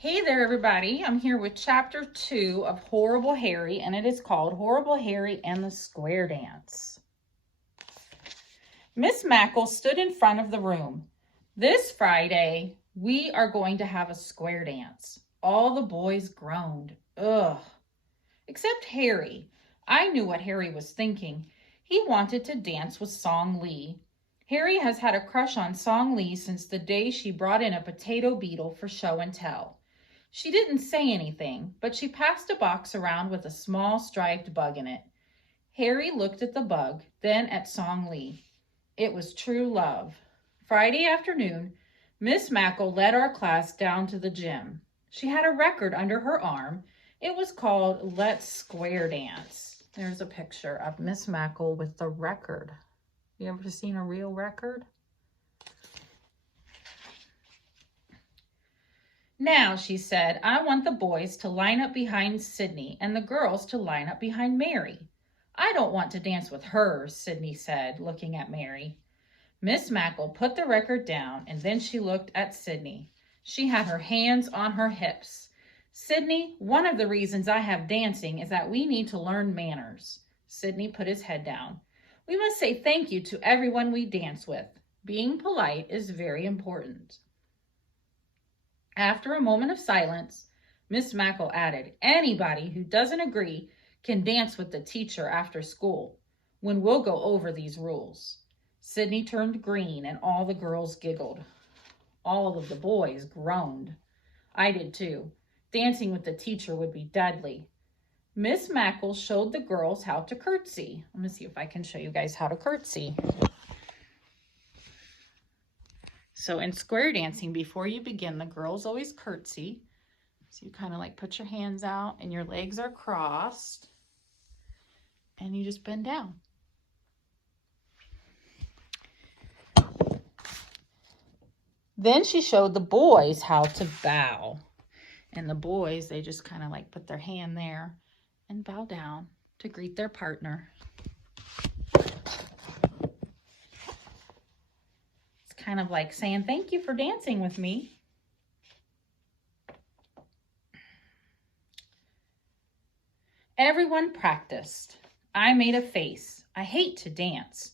Hey there, everybody. I'm here with chapter 2 of Horrible Harry, and it is called Horrible Harry and the Square Dance. Miss Mackle stood in front of the room. This Friday, we are going to have a square dance. All the boys groaned. Ugh. Except Harry. I knew what Harry was thinking. He wanted to dance with Song Lee. Harry has had a crush on Song Lee since the day she brought in a potato beetle for show and tell. She didn't say anything, but she passed a box around with a small striped bug in it. Harry looked at the bug, then at Song Lee. It was true love. Friday afternoon, Miss Mackle led our class down to the gym. She had a record under her arm. It was called Let's Square Dance. There's a picture of Miss Mackle with the record. You ever seen a real record? Now, she said, I want the boys to line up behind Sydney and the girls to line up behind Mary. I don't want to dance with her, Sydney said, looking at Mary. Miss Mackle put the record down and then she looked at Sydney. She had her hands on her hips. Sydney, one of the reasons I have dancing is that we need to learn manners. Sydney put his head down. We must say thank you to everyone we dance with. Being polite is very important. After a moment of silence, Miss Mackle added, anybody who doesn't agree can dance with the teacher after school, when we'll go over these rules. Sydney turned green and all the girls giggled. All of the boys groaned. I did too. Dancing with the teacher would be deadly. Miss Mackle showed the girls how to curtsy. I'm going to see if I can show you guys how to curtsy. So in square dancing, before you begin, the girls always curtsy. So you kind of like put your hands out and your legs are crossed and you just bend down. Then she showed the boys how to bow. And the boys, they just kind of like put their hand there and bow down to greet their partner. Kind of like saying, thank you for dancing with me. Everyone practiced. I made a face. I hate to dance.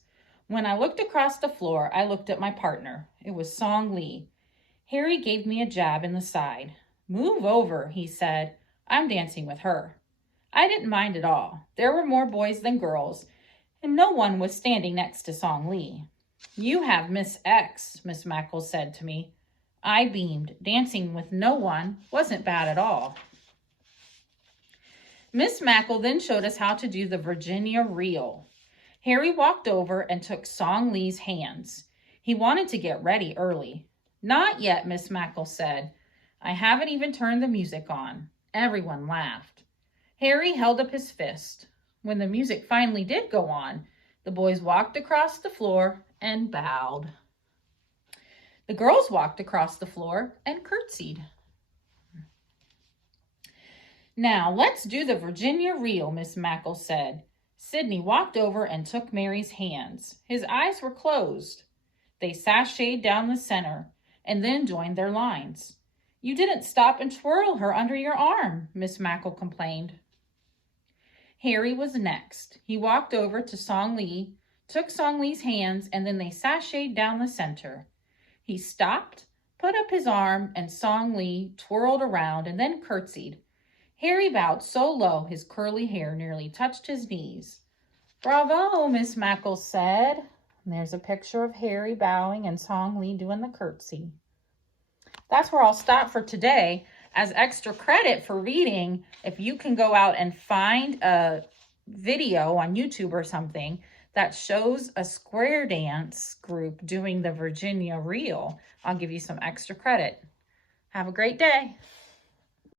When I looked across the floor, I looked at my partner. It was Song Lee. Harry gave me a jab in the side. Move over, he said. I'm dancing with her. I didn't mind at all. There were more boys than girls, and no one was standing next to Song Lee. You have Miss X, Miss Mackle said to me. I beamed. Dancing with no one wasn't bad at all. Miss Mackle then showed us how to do the Virginia reel. Harry walked over and took Song Lee's hands. He wanted to get ready early. Not yet, Miss Mackle said. I haven't even turned the music on. Everyone laughed. Harry held up his fist. When the music finally did go on, the boys walked across the floor and bowed. The girls walked across the floor and curtsied. Now, let's do the Virginia reel, Miss Mackle said. Sydney walked over and took Mary's hands. His eyes were closed. They sashayed down the center and then joined their lines. You didn't stop and twirl her under your arm, Miss Mackle complained. Harry was next. He walked over to Song Lee, took Song Lee's hands, and then they sashayed down the center. He stopped, put up his arm, and Song Lee twirled around and then curtsied. Harry bowed so low his curly hair nearly touched his knees. Bravo, Miss Mackle said. And there's a picture of Harry bowing and Song Lee doing the curtsy. That's where I'll stop for today. As extra credit for reading, if you can go out and find a video on YouTube or something that shows a square dance group doing the Virginia reel, I'll give you some extra credit. Have a great day.